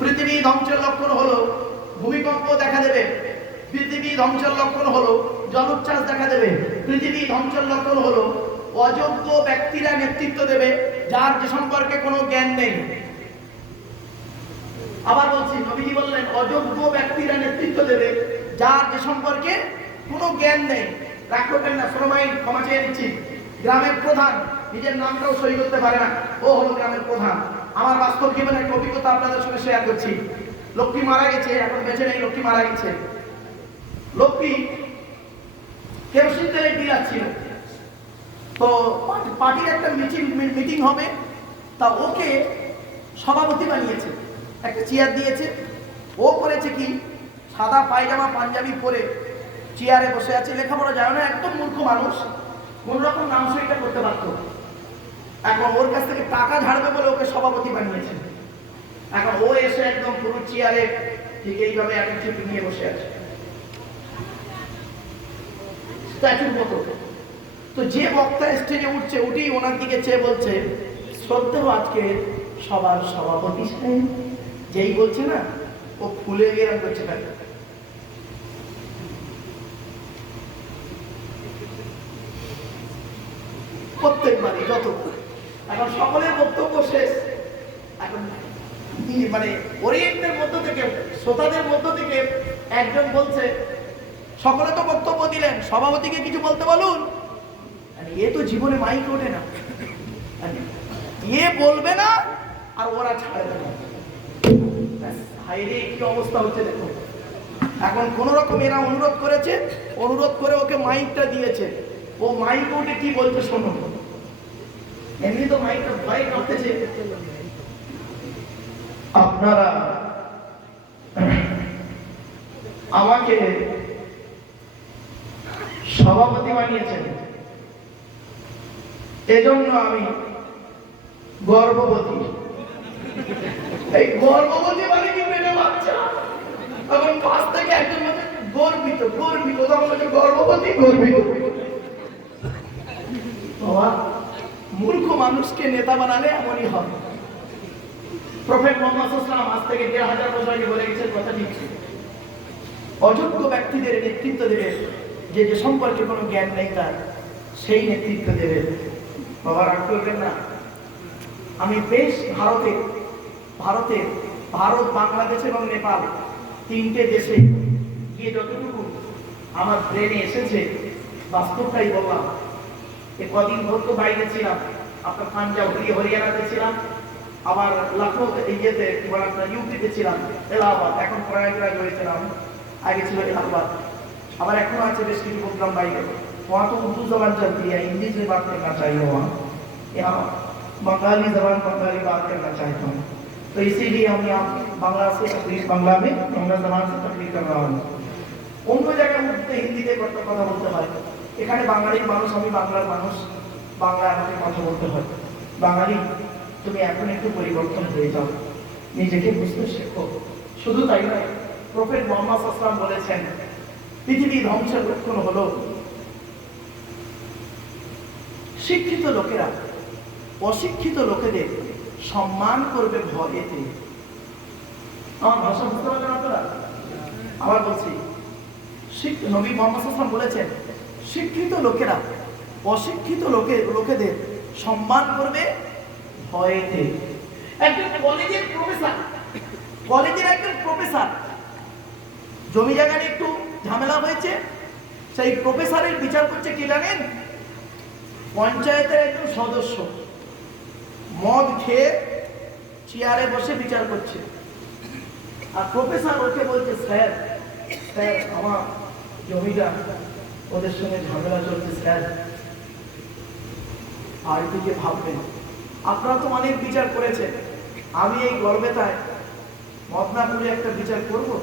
পৃথিবী ধ্বংসের লক্ষণ হলো ভূমিকম্প দেখা দেবে, পৃথিবী ধ্বংসের লক্ষণ হলো জলোচ্ছ্বাস দেখা দেবে, পৃথিবী ধ্বংসের লক্ষণ হলো অযোগ্য ব্যক্তিরা নেতৃত্ব দেবে যার যে সম্পর্কে কোনো জ্ঞান নেই। আবার বলছি, নবীজি বললেন অযোগ্য ব্যক্তিরা নেতৃত্ব দেবে যার যে সম্পর্কে কোনো জ্ঞান নেই। রাগ করবেন না, শ্রমাই ক্ষমা চেয়ে দিচ্ছি। গ্রামের প্রধান নিজের নামটাও সই করতে পারে না, ও হলো গ্রামের প্রধান। আমার বাস্তব জীবনের একটা অভিজ্ঞতা আপনাদের সঙ্গে শেয়ার করছি। লোকটি মারা গেছে, এখন বেঁচে নেই, লোকটি মারা গেছে। লোকটি কেরোসিন তেলের বিল ছিল, তো পার্টির একটা মিটিং হবে, তা ওকে সভাপতি বানিয়েছে, একটা চেয়ার দিয়েছে। ও করেছে কি, সাদা পায়জামা পাঞ্জাবি পরে চেয়ারে বসে আছে, লেখাপড়া জানে না, একদম মূর্খ মানুষ, কোন রকম নাম সইটা করতে পারত। এখন ওর কাছ থেকে টাকা ঝাড়বে বলে ওকে সভাপতি বানিয়েছে। এখন ও এসে একদম পুরো চেয়ারে ঠিক এইভাবে অ্যাটিটিউড নিয়ে বসে আছে, স্ট্যাচুর মতো। তো যে বক্তা স্টেজে উঠছে, উঠেই ওনার দিকে চেয়ে বলছে, শ্রদ্ধেয় আজকে সবার সভাপতি সাহেব। যেই বলছে না, ও ফুলে গেরাম করছে তাকে। প্রত্যেকবারই যত, এখন সকলের বক্তব্য শেষ, এখন মানে ওরিয়েন্টের মধ্য থেকে, শ্রোতাদের মধ্য থেকে একজন বলছে, সকলে তো বক্তব্য দিলেন, সভাপতিকে কিছু বলতে বলুন। এ তো জীবনে মাইক ওঠে না, এ বলবে না আর ওরা ছাড়বে না। হাইরে কি অবস্থা হচ্ছে দেখো। এখন কোন রকম এরা অনুরোধ করেছে, অনুরোধ করে ওকে মাইকটা দিয়েছে। ও মাইক ওঠে কি বলছে শোনো। এমনি তো মাইকটা ভয় করতেছে। আপনারা আমাকে সভাপতি বানিয়েছেন, এজন্য আমি গর্ভবতী। এই গর্ভবতী মানে কি মেনে বাচ্চা? তখন পাশ থেকে একজন বলছে গর্বিত, গর্বিত, তখন বলছে গর্ভবতী, গর্বিত। বাবা, মূর্খ মানুষকে নেতা বানালে এমনই হবে। প্রফেট মুহাম্মদ সাল্লাল্লাহু আলাইহি ওয়াসাল্লাম আজ থেকে ১৫০০ বছর আগে বলে গেছেন, কথা ঠিক। অযোগ্য ব্যক্তিদের নেতৃত্ব দেবে যে যে সম্পর্কে কোনো জ্ঞান নেই তার, সেই নেতৃত্ব দেবে। বাবা রাগ করবেন না, আমি বেশ ভারত, বাংলাদেশ এবং নেপাল তিনটে দেশে গিয়ে যতটুকু আমার ব্রেনে এসেছে বাস্তবটাই বললাম। কদিন ভোর তো বাইরে ছিলাম, আপনার পাঞ্জাব হরিয়ানাতে ছিলাম, আবার লখনৌ ইয়েতে ইউপিতে ছিলাম, এলাহাবাদ, এখন প্রয়াগরাজ হয়েছিলাম, আগে ছিল এলাহাবাদ, আবার এখনো আছে বেশ কিছু প্রোগ্রাম বাইরে। वहाँ तो उर्दू जबान चलती है, हिंदी से बात करना चाहिए वहाँ, यहाँ बंगाली जबान बंगाली बात करना चाहता हूँ, तो इसीलिए हम यहाँ बांग्ला से तकरीर, बांग्ला में बांग्ला जबान से तकरीर कर रहा हूँ। অন্য জায়গায় উঠতে হিন্দিতে কথা বলতে হয়, এখানে বাঙালির মানুষ, আমি বাংলার মানুষ, বাংলা আমাকে কথা বলতে হয়। বাঙালি, তুমি এখন একটু পরিবর্তন হয়ে যাও, নিজেকে বুঝতে শেখো। শুধু তাই নয়, প্রফেট মুহাম্মদ সাল্লাল্লাহু আলাইহি ওয়াসাল্লাম বলেছেন, পৃথিবী ধ্বংসের লক্ষণ হলো শিক্ষিত লোকেরা অশিক্ষিত লোকেদের সম্মান করবে ভয়েতে। আমার ভাষা বুঝতে পারলেন আপনারা? আবার বলছি, নবী মুহাম্মদ সাল্লাল্লাহু আলাইহি ওয়াসাল্লাম বলেছেন, শিক্ষিত লোকেরা অশিক্ষিত লোকেদের সম্মান করবে ভয়েতে। একজন কলেজের একজন প্রফেসর, জমি জায়গা নিয়ে একটু ঝামেলা হয়েছে, সেই প্রফেসরের বিচার করছে কি জানেন? পঞ্চায়েতের একজন সদস্য মদ খেয়ে চেয়ারে বসে বিচার করছে, আর প্রফেসর ওকে বলছে, স্যার আমার জমিটা ওদের সঙ্গে ঝামেলা চলছে স্যার। আর দিকে ভাববেন, আপনারা তো অনেক বিচার করেছেন, আমি এই গর্বেতায় মদনাপুরে একটা বিচার করবো?